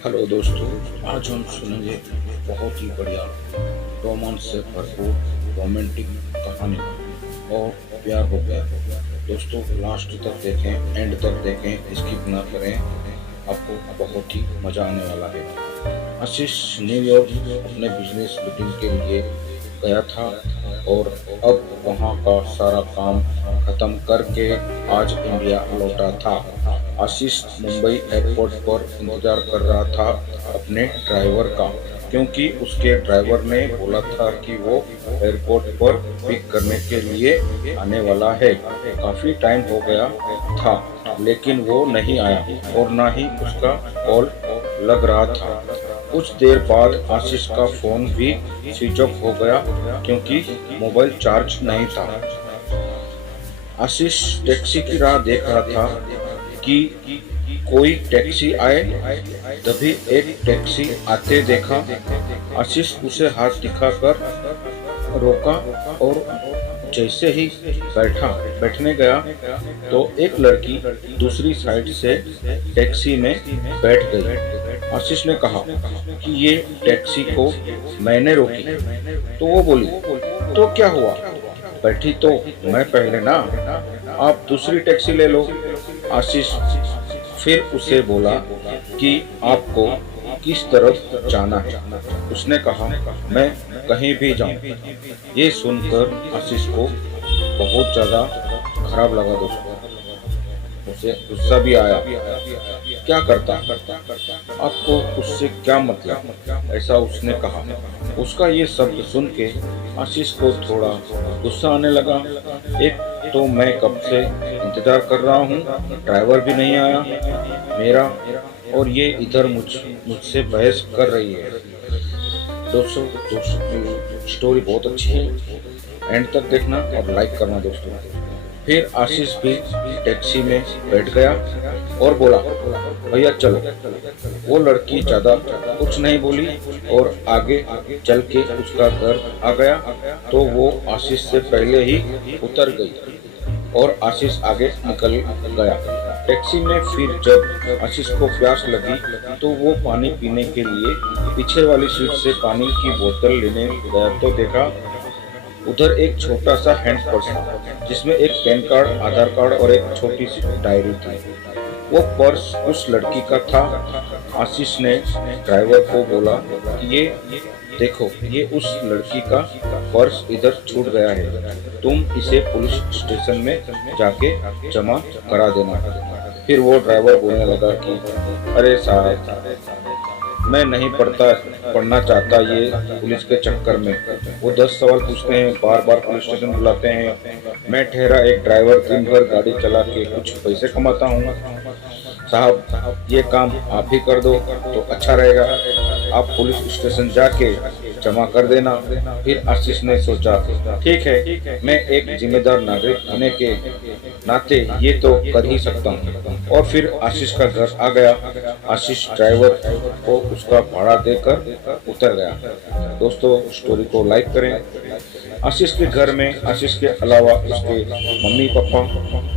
Hello दोस्तों, आज हम सुनेंगे बहुत ही बढ़िया रोमांस से भरपूर रोमांटिक कहानी और प्यार हो गया। दोस्तों, लास्ट तक देखें, एंड तक देखें, स्किप ना करें, आपको बहुत ही मज़ा आने वाला है। आशीष न्यूयॉर्क अपने बिजनेस मीटिंग के लिए गया था और अब वहाँ का सारा काम खत्म करके आज इंडिया लौटा था। आशीष मुंबई एयरपोर्ट पर इंतजार कर रहा था अपने ड्राइवर का, क्योंकि उसके ड्राइवर ने बोला था कि वो एयरपोर्ट पर पिक करने के लिए आने वाला है। काफ़ी टाइम हो गया था लेकिन वो नहीं आया और ना ही उसका कॉल लग रहा था। कुछ देर बाद आशीष का फोन भी स्विच ऑफ हो गया क्योंकि मोबाइल चार्ज नहीं था। आशीष टैक्सी की राह देख रहा था कि कोई टैक्सी आए, तभी एक टैक्सी आते देखा। आशीष उसे हाथ दिखाकर रोका और जैसे ही बैठने गया तो एक लड़की दूसरी साइड से टैक्सी में बैठ गई। आशीष ने कहा कि ये टैक्सी को मैंने रोकी। तो वो बोली, तो क्या हुआ, बैठी तो मैं पहले ना, आप दूसरी टैक्सी ले लो। आशीष फिर उसे बोला कि आपको किस तरफ जाना है। उसने कहा, मैं कहीं भी जाऊं। ये सुनकर आशीष को बहुत ज़्यादा खराब लगा। दोस्तों, उसे गुस्सा भी आया। क्या करता, आपको उससे क्या मतलब, ऐसा उसने कहा। उसका ये शब्द सुन के आशीष को थोड़ा गुस्सा आने लगा। एक तो मैं कब से इंतजार कर रहा हूँ, ड्राइवर भी नहीं आया मेरा, और ये इधर मुझसे बहस कर रही है। दोस्तों, स्टोरी बहुत अच्छी है, एंड तक देखना और लाइक करना दोस्तों। फिर आशीष भी टैक्सी में बैठ गया और बोला, भैया चलो। वो लड़की ज़्यादा कुछ नहीं बोली और आगे चल के उसका घर आ गया तो वो आशीष से पहले ही उतर गई और आशीष आगे निकल गया। टैक्सी में फिर जब आशीष को प्यास लगी तो वो पानी पीने के लिए पीछे वाली सीट से पानी की बोतल लेने गया तो देखा उधर एक छोटा सा हैंड पर्स था जिसमें एक पैन कार्ड, आधार कार्ड और एक छोटी सी डायरी थी। वो पर्स उस लड़की का था। आशीष ने ड्राइवर को बोला कि ये देखो, ये उस लड़की का पर्स इधर छूट गया है, तुम इसे पुलिस स्टेशन में जाके जमा करा देना। फिर वो ड्राइवर बोलने लगा कि अरे साहब, मैं नहीं पढ़ना चाहता ये पुलिस के चक्कर में। वो 10 सवाल पूछते हैं, बार बार पुलिस स्टेशन बुलाते हैं। मैं ठहरा एक ड्राइवर, दिन भर गाड़ी चला के कुछ पैसे कमाता हूँ। साहब, ये काम आप ही कर दो तो अच्छा रहेगा, आप पुलिस स्टेशन जाके जमा कर देना। फिर आशीष ने सोचा, ठीक है, मैं एक जिम्मेदार नागरिक होने के नाते ये तो कर ही सकता हूँ। और फिर आशीष का घर आ गया। आशीष ड्राइवर को उसका भाड़ा देकर उतर गया। दोस्तों, स्टोरी को लाइक करें। आशीष के घर में आशीष के अलावा उसके मम्मी पापा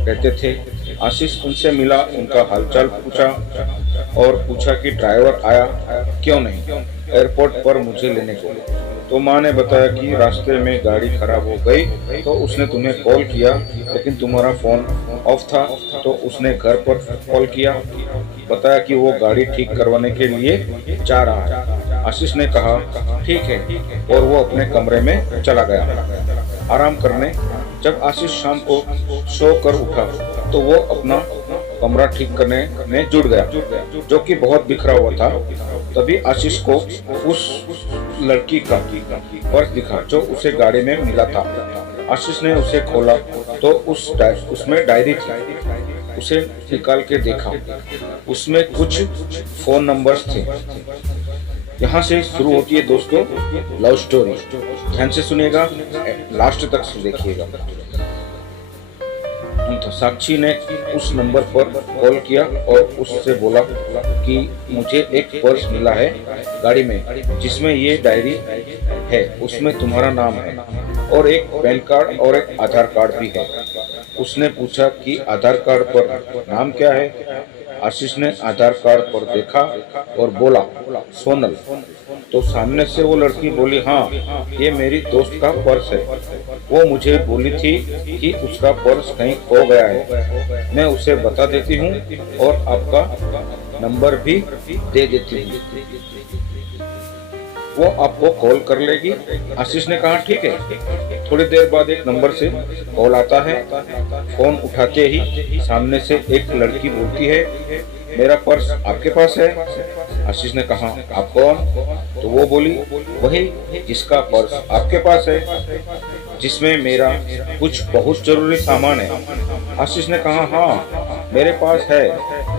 रहते थे। आशीष उनसे मिला, उनका हालचाल पूछा और पूछा कि ड्राइवर आया क्यों नहीं एयरपोर्ट पर मुझे लेने को। तो माँ ने बताया कि रास्ते में गाड़ी खराब हो गई तो उसने तुम्हें कॉल किया लेकिन तुम्हारा फोन ऑफ था, तो उसने घर पर कॉल किया, बताया कि वो गाड़ी ठीक करवाने के लिए जा रहा है। आशीष ने कहा ठीक है और वो अपने कमरे में चला गया आराम करने। जब आशीष शाम को सो कर उठा तो वो अपना कमरा ठीक करने में जुट गया जो कि बहुत बिखरा हुआ था। तभी आशीष को उस लड़की का पर्स दिखा जो उसे गाड़ी में मिला था। आशीष ने उसे खोला तो उसमें डायरी थी। उसे निकाल के देखा, उसमें कुछ फोन नंबर्स थे। यहाँ से शुरू होती है दोस्तों लव स्टोरी। ध्यान से सुनिएगा, लास्ट तक देखिएगा। साक्षी ने उस नंबर पर कॉल किया और उससे बोला कि मुझे एक पर्स मिला है गाड़ी में जिसमें ये डायरी है, उसमें तुम्हारा नाम है और एक पैन कार्ड और एक आधार कार्ड भी है। उसने पूछा कि आधार कार्ड पर नाम क्या है। आशीष ने आधार कार्ड पर देखा और बोला, सोनल। तो सामने से वो लड़की बोली, हाँ, ये मेरी दोस्त का पर्स है। वो मुझे बोली थी कि उसका पर्स कहीं खो गया है। मैं उसे बता देती हूँ और आपका नंबर भी दे देती हूँ, वो आपको कॉल कर लेगी। आशीष ने कहा, ठीक है। थोड़ी देर बाद एक नंबर से कॉल आता है। फोन उठाते ही सामने से एक लड़की बोलती है, मेरा पर्स आपके पास है। आशीष ने कहा, आप कौन? तो वो बोली, वही जिसका पर्स आपके पास है, जिसमें मेरा कुछ बहुत जरूरी सामान है। आशीष ने कहा, हाँ मेरे पास है,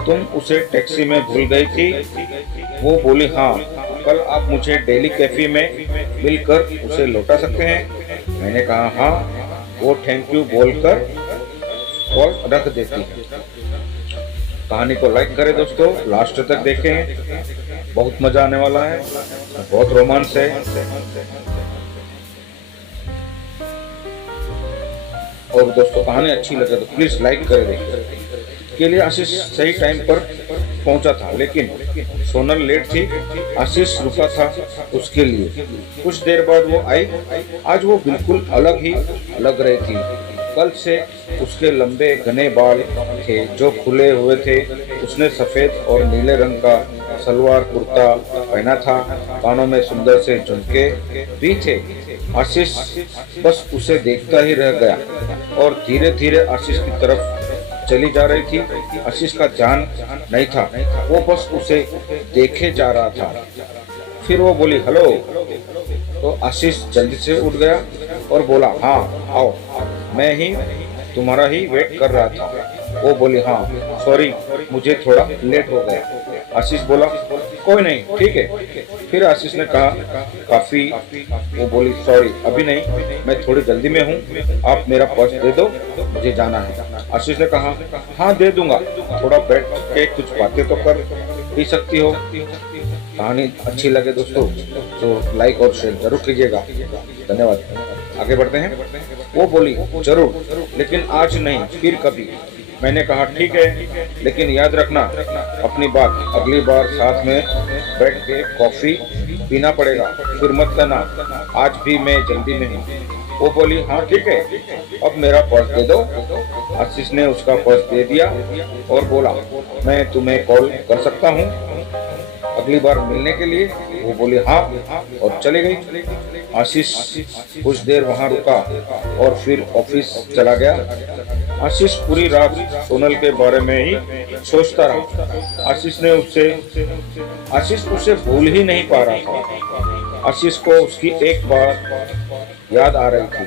तुम उसे टैक्सी में भूल गई थी। वो बोली, हाँ, कल आप मुझे डेली कैफे में मिलकर उसे लौटा सकते हैं। मैंने कहा, हाँ। वो थैंक यू बोलकर कॉल रख देती है। कहानी को लाइक करें दोस्तों, लास्ट तक देखें, बहुत मजा आने वाला है, बहुत रोमांस है। और दोस्तों कहानी अच्छी लगे तो प्लीज लाइक कर दें। के लिए आशीष सही टाइम पर पहुंचा था, लेकिन सोनल लेट थी। आशीष रुका था उसके लिए। कुछ देर बाद वो आई। आज वो बिल्कुल अलग ही लग रही थी। कल से उसके लंबे घने बाल थे जो खुले हुए थे। उसने सफेद और नीले रंग का सलवार कुर्ता पहना था। कानों में सुंदर से झुमके भी थे। आशीष बस उसे देखता ही रह गया और धीरे धीरे आशीष की तरफ चली जा रही थी। आशीष का ध्यान नहीं था, वो बस उसे देखे जा रहा था। फिर वो बोली, हेलो। तो आशीष जल्दी से उठ गया और बोला, हाँ आओ, मैं ही तुम्हारा ही वेट कर रहा था। वो बोली, हाँ सॉरी, मुझे थोड़ा लेट हो गया। आशीष बोला, कोई नहीं, ठीक है। फिर आशीष ने कहा, काफी? वो बोली, सॉरी अभी नहीं, मैं थोड़ी जल्दी में हूँ, आप मेरा पर्स दे दो, मुझे जाना है। आशीष ने कहा, हाँ दे दूंगा, थोड़ा बैठ के कुछ बातें तो कर ही सकती हो। कहानी अच्छी लगे दोस्तों तो लाइक और शेयर जरूर कीजिएगा। धन्यवाद। आगे बढ़ते हैं। वो बोली, जरूर, लेकिन आज नहीं, फिर कभी। मैंने कहा, ठीक है, लेकिन याद रखना अपनी बात, अगली बार साथ में बैठ के कॉफी पीना पड़ेगा, फिर मत कहना आज भी मैं जल्दी में हूँ। वो बोली, हाँ ठीक है, अब मेरा पर्स दे दो। आशीष ने उसका पर्स दे दिया और बोला, मैं तुम्हें कॉल कर सकता हूँ अगली बार मिलने के लिए? वो बोली, हाँ, और चली गई। आशीष कुछ देर वहां रुका और फिर ऑफिस चला गया। आशीष पूरी रात सोनल के बारे में ही सोचता रहा। आशीष उसे भूल ही नहीं पा रहा था। आशीष को उसकी एक बात याद आ रही थी।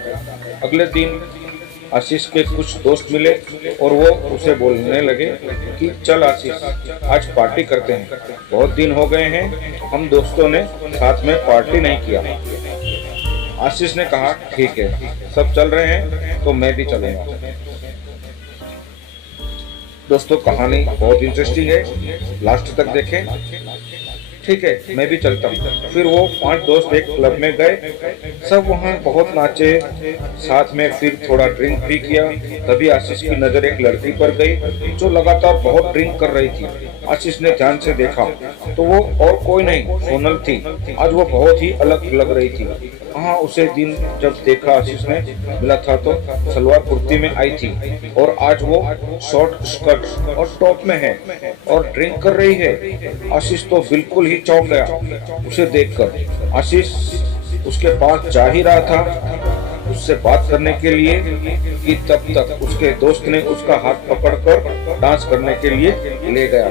अगले दिन आशीष के कुछ दोस्त मिले और वो उसे बोलने लगे कि चल आशीष, आज पार्टी करते हैं, बहुत दिन हो गए हैं हम दोस्तों ने साथ में पार्टी नहीं किया। आशीष ने कहा, ठीक है, सब चल रहे हैं तो मैं भी चलूंगा। दोस्तों कहानी बहुत इंटरेस्टिंग है, लास्ट तक देखें। ठीक है, मैं भी चलता हूँ। फिर वो 5 दोस्त एक क्लब में गए। सब वहाँ बहुत नाचे, साथ में फिर थोड़ा ड्रिंक भी किया। तभी आशीष की नजर एक लड़की पर गई जो लगातार बहुत ड्रिंक कर रही थी। आशीष ने ध्यान से देखा तो वो और कोई नहीं, सोनल थी। आज वो बहुत ही अलग लग रही थी। हाँ, उसे दिन जब देखा आशीष ने मिला था तो सलवार कुर्ती में आई थी और आज वो शॉर्ट स्कर्ट और टॉप में है और ड्रिंक कर रही है। आशीष तो बिल्कुल ही चौंक गया उसे देखकर। आशीष उसके पास जा ही रहा था उससे बात करने के लिए कि तब तक उसके दोस्त ने उसका हाथ पकड़कर डांस करने के लिए ले गया।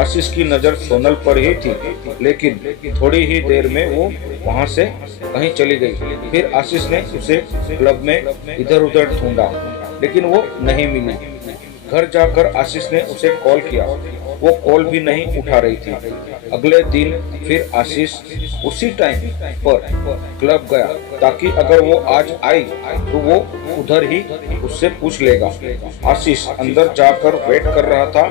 आशीष की नजर सोनल पर ही थी, लेकिन थोड़ी ही देर में वो वहां से कहीं चली गई। फिर आशीष ने उसे क्लब में इधर उधर ढूंढा, लेकिन वो नहीं मिली। घर जाकर आशीष ने उसे कॉल किया, वो कॉल भी नहीं उठा रही थी। अगले दिन फिर आशीष उसी टाइम पर क्लब गया ताकि अगर वो आज आई तो वो उधर ही उससे पूछ लेगा। आशीष अंदर जाकर वेट कर रहा था,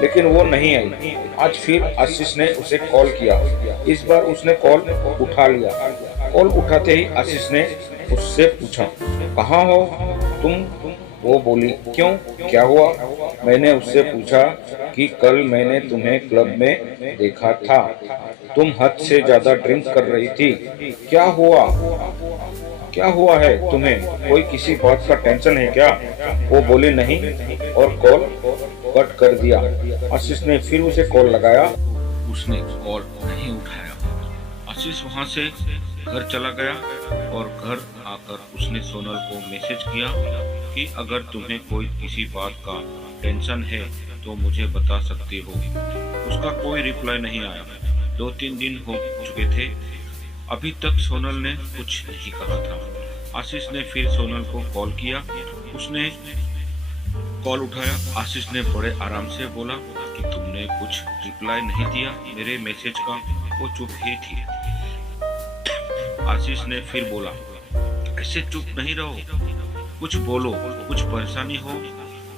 लेकिन वो नहीं आई। आज फिर आशीष ने उसे कॉल किया। इस बार उसने कॉल उठा लिया। कॉल उठाते ही आशीष ने उससे पूछा, कहाँ हो तुम? वो बोली, क्यों, क्या हुआ? मैंने उससे पूछा कि कल मैंने तुम्हें क्लब में देखा था, तुम हद से ज्यादा ड्रिंक कर रही थी, क्या हुआ? क्या हुआ है तुम्हें? कोई किसी बात का टेंशन है क्या? वो बोली, नहीं, और कॉल कट कर दिया। आशीष ने फिर उसे कॉल लगाया, उसने कॉल नहीं उठाया। आशीष वहां से घर चला गया और घर आकर उसने सोनल को मैसेज किया कि अगर तुम्हें कोई किसी बात का टेंशन है तो मुझे बता सकती हो। उसका कोई रिप्लाई नहीं आया। 2-3 दिन हो चुके थे, अभी तक सोनल ने कुछ नहीं कहा था। आशीष ने फिर सोनल को कॉल किया। उसने कॉल उठाया। आशीष ने बड़े आराम से बोला कि तुमने कुछ रिप्लाई नहीं दिया मेरे मैसेज का। वो चुप ही थी। आशीष ने फिर बोला, ऐसे चुप नहीं रहो, कुछ बोलो, कुछ परेशानी हो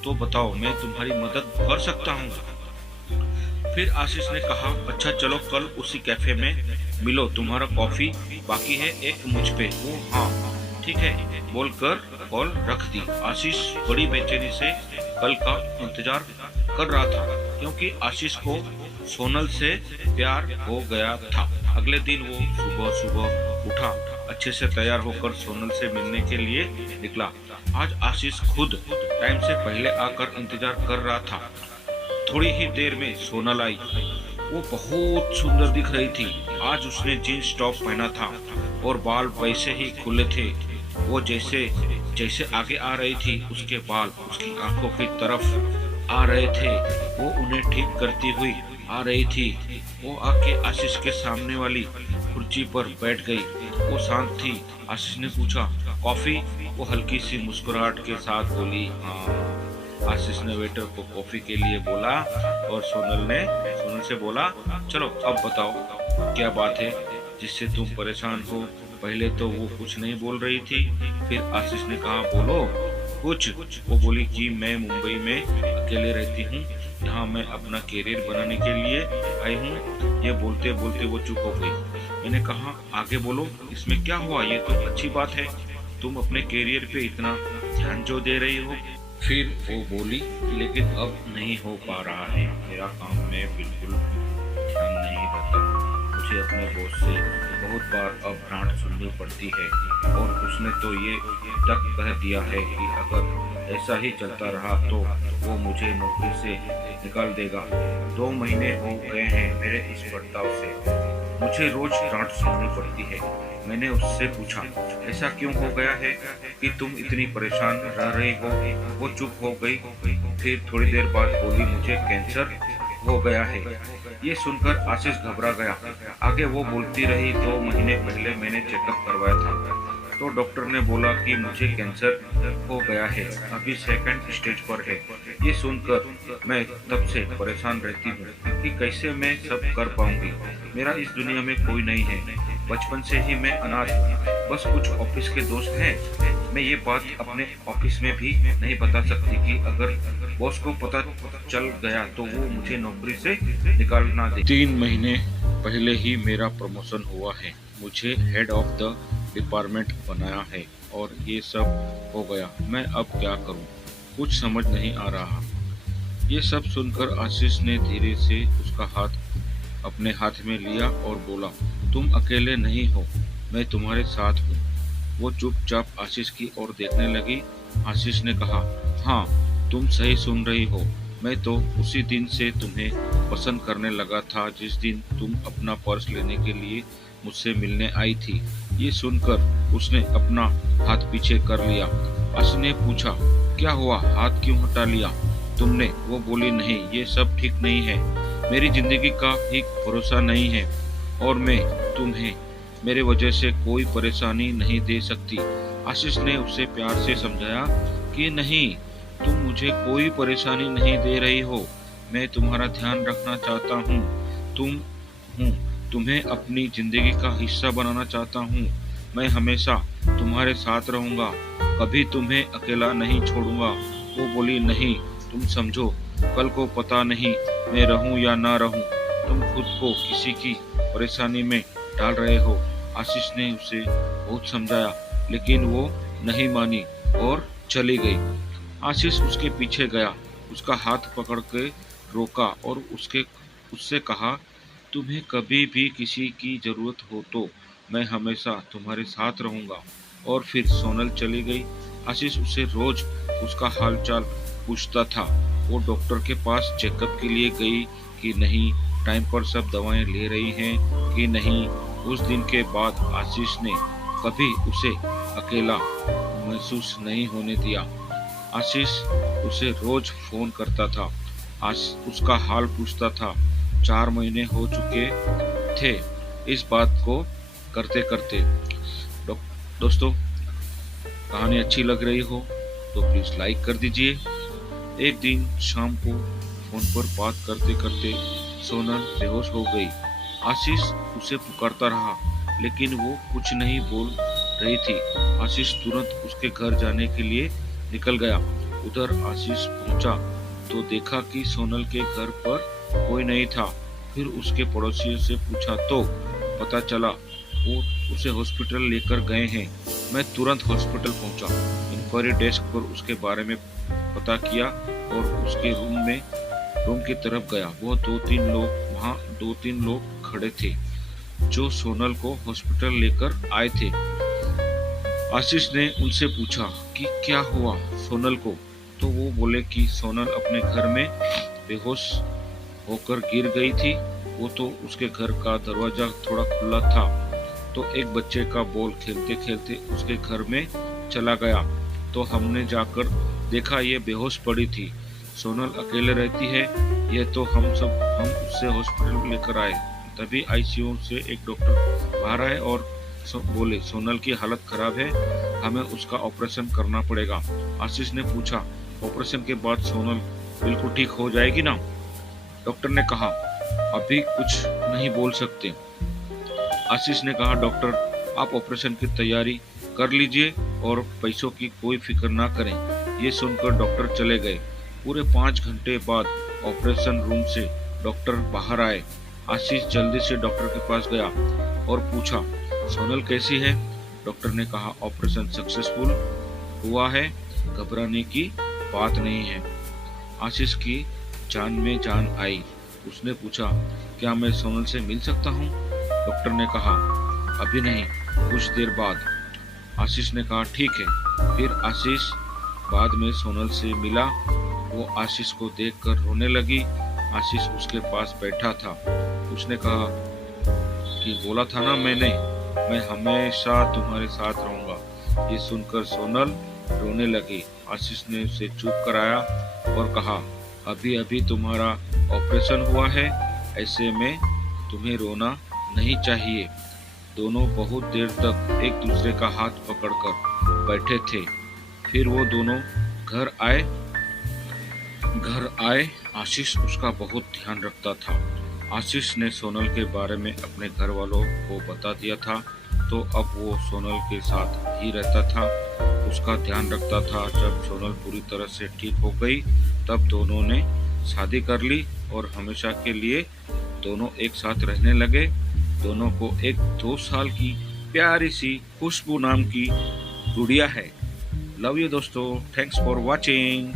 तो बताओ, मैं तुम्हारी मदद कर सकता हूँ। फिर आशीष ने कहा, अच्छा चलो कल उसी कैफे में मिलो, तुम्हारा कॉफी बाकी है एक मुझ पे। वो हाँ ठीक है बोलकर कॉल रख दी। आशीष बड़ी बेचैनी से कल का इंतजार कर रहा था, क्योंकि आशीष को सोनल से प्यार हो गया था। अगले दिन वो सुबह सुबह उठा, अच्छे से तैयार होकर सोनल से मिलने के लिए निकला। आज आशीष खुद टाइम से पहले आकर इंतजार कर रहा था। थोड़ी ही देर में सोनल आई। वो बहुत सुंदर दिख रही थी। आज उसने जींस टॉप पहना था और बाल वैसे ही खुले थे। वो जैसे जैसे आगे आ रही थी, उसके बाल उसकी आंखों की तरफ आ रहे थे। वो उन्हें ठीक करती हुई आ रही थी। वो आके आशीष के सामने वाली कुर्सी पर बैठ गई। वो शांत थी। आशीष ने पूछा, कॉफी? वो हल्की सी मुस्कुराहट के साथ बोली, हाँ। आशीष ने वेटर को कॉफी के लिए बोला और सोनल से बोला, चलो अब बताओ क्या बात है जिससे तुम परेशान हो। पहले तो वो कुछ नहीं बोल रही थी। फिर आशीष ने कहा, बोलो कुछ। वो बोली कि मैं मुंबई में अकेले रहती हूँ, यहाँ मैं अपना कैरियर बनाने के लिए आई हूँ। ये बोलते बोलते वो चुप हो गई। मैंने कहा, आगे बोलो, इसमें क्या हुआ? ये तो अच्छी बात है, तुम अपने कैरियर पे इतना ध्यान जो दे रही हो। फिर वो बोली, लेकिन अब नहीं हो पा रहा है, मेरा काम में बिल्कुल ध्यान नहीं रहता। मुझे अपने बॉस से बहुत बार अब डांट सुननी पड़ती है और उसने तो ये तक कह दिया है कि अगर ऐसा ही चलता रहा तो वो मुझे नौकरी से निकाल देगा। 2 महीने हो गए हैं मेरे इस बर्ताव से, मुझे रोज डांट सुननी पड़ती है। मैंने उससे पूछा, ऐसा क्यों हो गया है कि तुम इतनी परेशान रह रही हो? वो चुप हो गई। फिर थोड़ी देर बाद बोली, मुझे कैंसर हो गया है। ये सुनकर आशीष घबरा गया। आगे वो बोलती रही, 2 महीने पहले मैंने चेकअप करवाया था तो डॉक्टर ने बोला कि मुझे कैंसर हो गया है, अभी 2nd स्टेज पर है। ये सुनकर मैं तब से परेशान रहती हूँ कि कैसे मैं सब कर पाऊंगी। मेरा इस दुनिया में कोई नहीं है, बचपन से ही मैं अनाथ हूँ, बस कुछ ऑफिस के दोस्त हैं। मैं ये बात अपने ऑफिस में भी नहीं बता सकती कि अगर बॉस को पता चल गया तो वो मुझे नौकरी से निकालना दे। 3 महीने पहले ही मेरा प्रमोशन हुआ है, मुझे हेड ऑफ द डिपार्टमेंट बनाया है और ये सब हो गया। मैं अब क्या करूं? कुछ समझ नहीं आ रहा। ये सब सुनकर आशीष ने धीरे से उसका हाथ अपने हाथ में लिया और बोला, तुम अकेले नहीं हो, मैं तुम्हारे साथ हूँ। वो चुपचाप आशीष की ओर देखने लगी। आशीष ने कहा, हाँ तुम सही सुन रही हो, मैं तो उसी दिन से तुम्हें पसंद करने लगा था जिस दिन तुम अपना पर्स लेने के लिए मुझसे मिलने आई थी। ये सुनकर उसने अपना हाथ पीछे कर लिया। आशीष ने पूछा, क्या हुआ, हाथ क्यों हटा लिया तुमने? वो बोली, नहीं ये सब ठीक नहीं है, मेरी जिंदगी का ही भरोसा नहीं है और मैं तुम्हें मेरे वजह से कोई परेशानी नहीं दे सकती। आशीष ने उसे प्यार से समझाया कि नहीं, तुम मुझे कोई परेशानी नहीं दे रही हो, मैं तुम्हारा ध्यान रखना चाहता हूँ, तुम्हें अपनी जिंदगी का हिस्सा बनाना चाहता हूँ। मैं हमेशा तुम्हारे साथ रहूँगा, कभी तुम्हें अकेला नहीं छोड़ूंगा। वो बोली, नहीं तुम समझो, कल को पता नहीं मैं रहूँ या ना रहूँ, तुम खुद को किसी की परेशानी में डाल रहे हो। आशीष ने उसे बहुत समझाया लेकिन वो नहीं मानी और चली गई। आशीष उसके पीछे गया, उसका हाथ पकड़ के रोका और उससे कहा, तुम्हें कभी भी किसी की जरूरत हो तो मैं हमेशा तुम्हारे साथ रहूंगा। और फिर सोनल चली गई। आशीष उसे रोज उसका हालचाल पूछता था। वो डॉक्टर के पास चेकअप के लिए गई कि नहीं, टाइम पर सब दवाएं ले रही हैं कि नहीं। उस दिन के बाद आशीष ने कभी उसे अकेला महसूस नहीं होने दिया। आशीष उसे रोज फोन करता था, उसका हाल पूछता था। 4 महीने हो चुके थे इस बात को करते करते। दोस्तों, कहानी अच्छी लग रही हो तो प्लीज लाइक कर दीजिए। एक दिन शाम को फोन पर बात करते करते सोनल बेहोश हो गई। आशीष उसे पुकारता रहा लेकिन वो कुछ नहीं बोल रही थी। आशीष तुरंत उसके घर जाने के लिए निकल गया। उधर आशीष पहुंचा तो देखा कि सोनल के घर पर कोई नहीं था। फिर उसके पड़ोसियों से पूछा तो पता चला वो उसे हॉस्पिटल लेकर गए हैं। मैं तुरंत हॉस्पिटल पहुंचा, इंक्वायरी डेस्क पर उसके बारे में पता किया और उसके रूम की तरफ गया। वो दो तीन लोग खड़े थे जो सोनल को हॉस्पिटल लेकर आए थे। आशीष ने उनसे पूछा कि क्या हुआ सोनल को, तो वो बोले कि सोनल अपने घर में बेहोश होकर गिर गई थी। वो तो उसके घर का दरवाजा थोड़ा खुला था तो एक बच्चे का बॉल खेलते खेलते उसके घर में चला गया तो हमने जाकर देखा ये बेहोश पड़ी थी। सोनल अकेले रहती है, यह तो हम उससे हॉस्पिटल लेकर आए। तभी आईसीयू से एक डॉक्टर बाहर आए और बोले सोनल की हालत खराब है, हमें उसका ऑपरेशन करना पड़ेगा। आशीष ने पूछा, ऑपरेशन के बाद सोनल बिल्कुल ठीक हो जाएगी ना? डॉक्टर ने कहा, अभी कुछ नहीं बोल सकते। आशीष ने कहा, डॉक्टर आप ऑपरेशन की तैयारी कर लीजिए और पैसों की कोई फिक्र ना करें। ये सुनकर डॉक्टर चले गए। पूरे 5 घंटे बाद ऑपरेशन रूम से डॉक्टर बाहर आए। आशीष जल्दी से डॉक्टर के पास गया और पूछा, सोनल कैसी है? डॉक्टर ने कहा, ऑपरेशन सक्सेसफुल हुआ है, घबराने की बात नहीं है। आशीष की जान में जान आई। उसने पूछा, क्या मैं सोनल से मिल सकता हूँ? डॉक्टर ने कहा, अभी नहीं, कुछ देर बाद। आशीष ने कहा, ठीक है। फिर आशीष बाद में सोनल से मिला। वो आशीष को देखकर रोने लगी। आशीष उसके पास बैठा था। उसने कहा कि बोला था ना मैं हमेशा तुम्हारे साथ रहूंगा। ये सुनकर सोनल रोने लगी। आशीष ने उसे चुप कराया और कहा, अभी अभी तुम्हारा ऑपरेशन हुआ है, ऐसे में तुम्हें रोना नहीं चाहिए। दोनों बहुत देर तक एक दूसरे का हाथ पकड़कर बैठे थे। फिर वो दोनों घर आए। आशीष उसका बहुत ध्यान रखता था। आशीष ने सोनल के बारे में अपने घर वालों को बता दिया था तो अब वो सोनल के साथ ही रहता था, उसका ध्यान रखता था। जब सोनल पूरी तरह से ठीक हो गई तब दोनों ने शादी कर ली और हमेशा के लिए दोनों एक साथ रहने लगे। दोनों को एक 2 साल की प्यारी सी खुशबू नाम की गुड़िया है। लव यू दोस्तों, थैंक्स फॉर वॉचिंग।